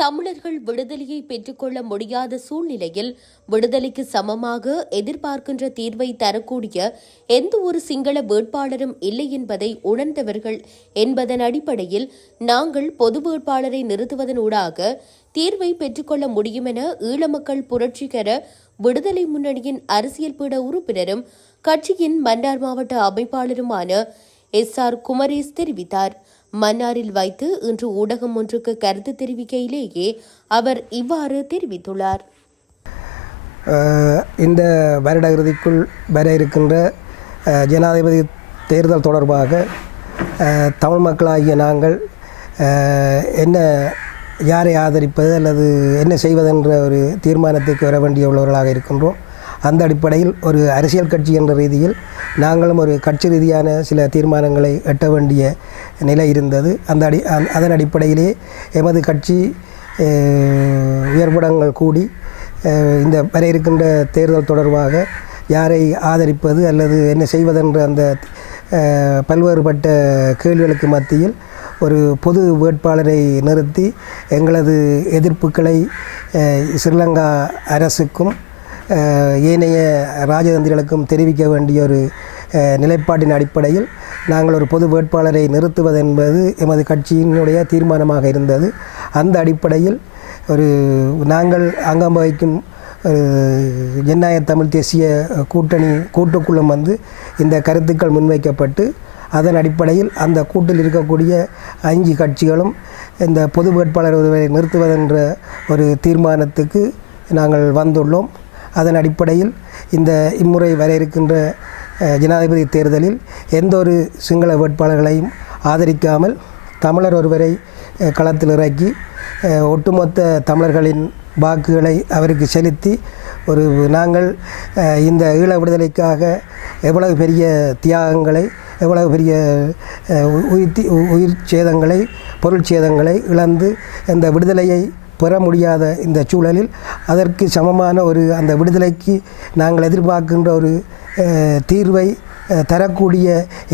தமிழர்கள் விடுதலையை பெற்றுக்கொள்ள முடியாத சூழ்நிலையில் விடுதலைக்கு சமமாக எதிர்பார்க்கின்ற தீர்வை தரக்கூடிய எந்த ஒரு சிங்கள வேட்பாளரும் இல்லை என்பதை உணர்ந்தவர்கள் என்பதன் அடிப்படையில் நாங்கள் பொது வேட்பாளரை நிறுத்துவதனூடாக தீர்வை பெற்றுக்கொள்ள முடியும் என ஈழமக்கள் புரட்சிகர விடுதலை முன்னணியின் அரசியல் பீட உறுப்பினரும் கட்சியின் மன்னார் மாவட்ட அமைப்பாளருமான SR குமரேஷ் தெரிவித்தார். மன்னாரில் வைத்து இன்று ஊடகம் ஒன்றுக்கு கருத்து தெரிவிக்கையிலேயே அவர் இவ்வாறு தெரிவித்துள்ளார். இந்த வருட இறுதிக்குள் வர இருக்கின்ற ஜனாதிபதி தேர்தல் தொடர்பாக தமிழ் மக்களாகிய நாங்கள் என்ன யாரை ஆதரிப்பது அல்லது என்ன செய்வதென்ற ஒரு தீர்மானத்துக்கு வர வேண்டியுள்ளவர்களாக இருக்கின்றோம். அந்த அடிப்படையில் ஒரு அரசியல் கட்சி என்ற ரீதியில் நாங்களும் ஒரு கட்சி ரீதியான சில தீர்மானங்களை எட்ட வேண்டிய நிலை இருந்தது. அதன் அடிப்படையிலே எமது கட்சி உயர்படங்கள் கூடி இந்த வர இருக்கின்ற தேர்தல் தொடர்பாக யாரை ஆதரிப்பது அல்லது என்ன செய்வதென்ற அந்த பல்வேறுபட்ட கேள்விகளுக்கு மத்தியில் ஒரு பொது வேட்பாளரை நிறுத்தி எங்களது எதிர்ப்புகளை ஸ்ரீலங்கா அரசுக்கும் ஏனைய ராஜதந்திரிகளுக்கும் தெரிவிக்க வேண்டிய ஒரு நிலைப்பாட்டின் அடிப்படையில் நாங்கள் ஒரு பொது வேட்பாளரை நிறுத்துவது என்பது எமது கட்சியினுடைய தீர்மானமாக இருந்தது. அந்த அடிப்படையில் நாங்கள் அங்கம் வகிக்கும் ஜனநாயக தமிழ் தேசிய கூட்டுக்குள்ளும் இந்த கருத்துக்கள் முன்வைக்கப்பட்டு அதன் அடிப்படையில் அந்த கூட்டில் இருக்கக்கூடிய 5 கட்சிகளும் இந்த பொது வேட்பாளர் ஒருவரை நிறுத்துவதென்ற ஒரு தீர்மானத்துக்கு நாங்கள் வந்துள்ளோம். அதன் அடிப்படையில் இம்முறை வர இருக்கின்ற ஜனாதிபதி தேர்தலில் எந்த ஒரு சிங்கள வேட்பாளர்களையும் ஆதரிக்காமல் தமிழர் ஒருவரை களத்தில் இறக்கி ஒட்டுமொத்த தமிழர்களின் வாக்குகளை அவருக்கு செலுத்தி நாங்கள் இந்த ஈழ விடுதலைக்காக எவ்வளவு பெரிய தியாகங்களை எவ்வளவு பெரிய உயிர் சேதங்களை பொருள் சேதங்களை இழந்து இந்த விடுதலையை பெற முடியாத இந்த சூழலில் அதற்கு சமமான அந்த விடுதலைக்கு நாங்கள் எதிர்பார்க்கின்ற ஒரு தீர்வை தரக்கூடிய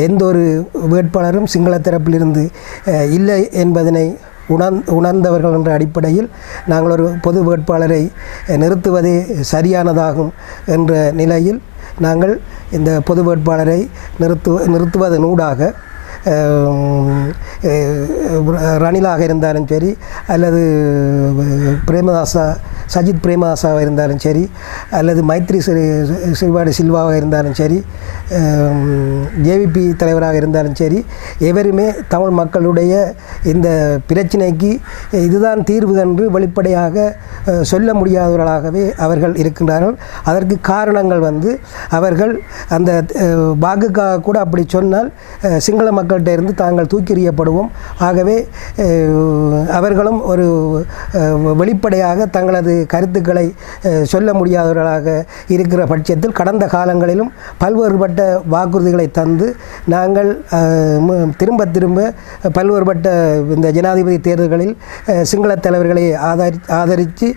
எந்த ஒரு வேட்பாளரும் சிங்கள தரப்பிலிருந்து இல்லை என்பதனை உணர்ந்தவர்கள் என்ற அடிப்படையில் நாங்கள் ஒரு பொது வேட்பாளரை நிறுத்துவதே சரியானதாகும் என்ற நிலையில் நாங்கள் இந்த பொது வேட்பாளரை நிறுத்துவதனூடாக ரணிலாக இருந்தாலும் சரி அல்லது சஜித் பிரேமதாசாவாக இருந்தாலும் சரி அல்லது மைத்ரி சிறிபாடு சில்வாவாக இருந்தாலும் சரி JVP தலைவராக இருந்தாலும் சரி எவருமே தமிழ் மக்களுடைய இந்த பிரச்சினைக்கு இதுதான் தீர்வு என்று வெளிப்படையாக சொல்ல முடியாதவர்களாகவே அவர்கள் இருக்கின்றார்கள். அதற்கு காரணங்கள் அவர்கள் அந்த வாக்குக்காக கூட அப்படி சொன்னால் சிங்கள மக்கள்கிட்ட இருந்து தாங்கள் தூக்கி எறியப்படுவோம். ஆகவே அவர்களும் ஒரு வெளிப்படையாக தங்களது கருத்துக்களை சொல்ல முடியாதவர்களாக இருக்கிற பட்சத்தில் கடந்த காலங்களிலும் பல்வேறுபட்ட வாக்குறுதிகளை தந்து நாங்கள் திரும்ப பல்வேறுபட்ட இந்த ஜனாதிபதி தேர்தல்களில் சிங்கள தலைவர்களை ஆதரித்து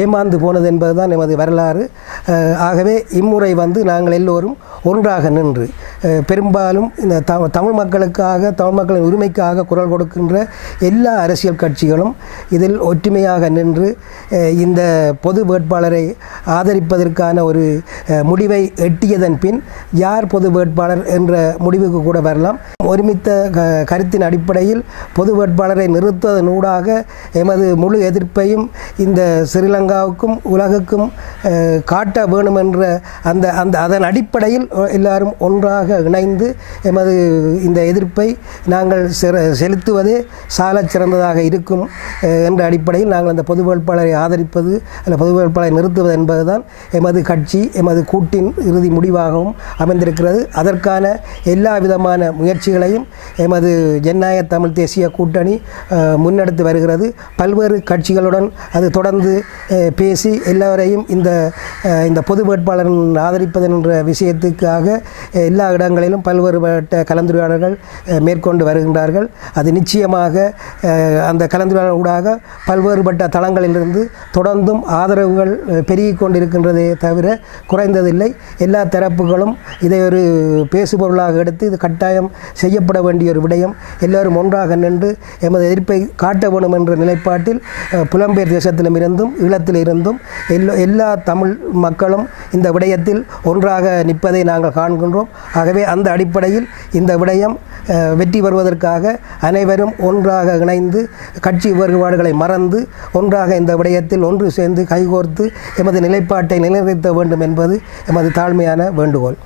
ஏமாந்து போனது என்பதுதான் எமது வரலாறு. ஆகவே இம்முறை நாங்கள் எல்லோரும் ஒன்றாக நின்று பெரும்பாலும் இந்த தமிழ் மக்களுக்காக தமிழ் மக்களின் உரிமைக்காக குரல் கொடுக்கின்ற எல்லா அரசியல் கட்சிகளும் இதில் ஒற்றுமையாக நின்று இந்த பொது வேட்பாளரை ஆதரிப்பதற்கான ஒரு முடிவை எட்டியதன் பின் யார் பொது வேட்பாளர் என்ற முடிவுக்கு கூட வரலாம். ஒருமித்த கருத்தின் அடிப்படையில் பொது வேட்பாளரை நிறுத்துவதனூடாக எமது முழு எதிர்ப்பையும் இந்த ஸ்ரீலங்காவுக்கும் உலகுக்கும் காட்ட வேணும் என்ற அதன் அடிப்படையில் எல்லாரும் ஒன்றாக இணைந்து எமது இந்த எதிர்ப்பை நாங்கள் செலுத்துவதே சாலச் சிறந்ததாக இருக்கும் என்ற அடிப்படையில் நாங்கள் அந்த பொது வேட்பாளரை ஆதரிப்பது அல்ல பொது வேட்பாளரை நிறுத்துவது என்பதுதான் எமது கட்சி எமது கூட்டின் இறுதி முடிவாகவும் அமைந்திருக்கிறது. அதற்கான எல்லா விதமான முயற்சிகளையும் எமது ஜனநாயக தமிழ் தேசிய கூட்டணி முன்னெடுத்து வருகிறது. பல்வேறு கட்சிகளுடன் அது தொடர்ந்து பேசி எல்லோரையும் இந்த பொது வேட்பாளர் ஆதரிப்பதன் என்ற விஷயத்துக்காக எல்லா இடங்களிலும் பல்வேறுபட்ட கலந்துரையாடல்கள் மேற்கொண்டு வருகின்றார்கள். அது நிச்சயமாக அந்த கலந்துரையாடல் ஊடாக பல்வேறுபட்ட தளங்களிலிருந்து தொடர்ந்து தொடர்ந்தும் ஆதரவுகள் பெருகிக் கொண்டிருக்கின்றதே தவிர குறைந்ததில்லை. எல்லா தரப்புகளும் இதை ஒரு பேசுபொருளாக எடுத்து இது கட்டாயம் செய்யப்பட வேண்டிய ஒரு விடயம். எல்லோரும் ஒன்றாக நின்று எமது எதிர்ப்பை காட்ட வேண்டும் என்ற நிலைப்பாட்டில் புலம்பெயர் தேசத்திலும் இருந்தும் ஈழத்தில் இருந்தும் எல்லா தமிழ் மக்களும் இந்த விடயத்தில் ஒன்றாக நிற்பதை நாங்கள் காண்கின்றோம். ஆகவே அந்த அடிப்படையில் இந்த விடயம் வெற்றி பெறுவதற்காக அனைவரும் ஒன்றாக இணைந்து கட்சி வேறுபாடுகளை மறந்து ஒன்றாக இந்த விடயத்தில் ஒன்று சேர்ந்து கைகோர்த்து எமது நிலைப்பாட்டை நிலைநிறுத்த வேண்டும் என்பது எமது தாழ்மையான வேண்டுகோள்.